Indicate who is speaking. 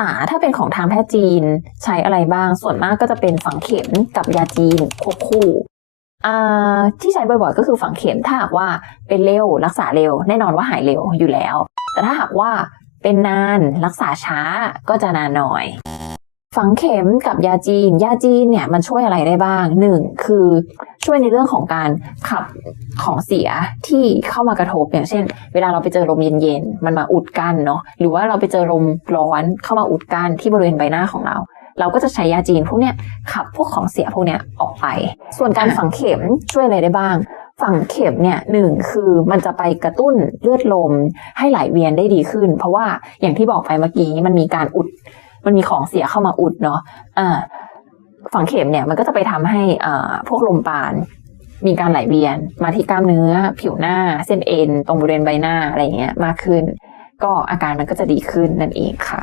Speaker 1: อ่าถ้าเป็นของทางแพทย์จีนใช้อะไรบ้างส่วนมากก็จะเป็นฝังเข็มกับยาจีนควบคู่อ่าที่ใช้บ่อยๆก็คือฝังเข็มถ้าหากว่าเป็นเร็วรักษาเร็ว แน่นอนว่าหายเร็วอยู่แล้ว แต่ถ้าหากว่าเป็นนานรักษาช้าก็จะนานหน่อย ฝังเข็มกับยาจีน ยาจีนเนี่ยมันช่วยอะไรได้บ้างหนึ่งคือ ช่วยในเรื่องของการขับของเสียที่เข้ามากระทบอย่างเช่น เวลาเราไปเจอลมเย็นๆมันมาอุดกั้นเนาะหรือว่าเราไปเจอลมร้อนเข้ามาอุดกั้นที่บริเวณใบหน้าของเรา เราก็จะใช้ยาจีนพวกเนี้ยขับพวกของเสียพวกเนี้ยออกไป ส่วนการฝังเข็มช่วยอะไรได้บ้างฝังเข็มเนี่ยหนึ่งคือมันจะไปกระตุ้นเลือดลมให้ไหลเวียนได้ดีขึ้น เพราะว่าอย่างที่บอกไปเมื่อกี้มันมีการอุด มันมีของเสียเข้ามาอุดเนาะอ่า ฝังเข็มเนี่ยมันก็จะไปทำให้พวกลมปานมีการไหลเวียน มาที่กล้ามเนื้อ ผิวหน้า เส้นเอ็น ตรงบริเวณใบหน้าอะไรเงี้ยมากขึ้น ก็อาการมันก็จะดีขึ้นนั่นเองค่ะ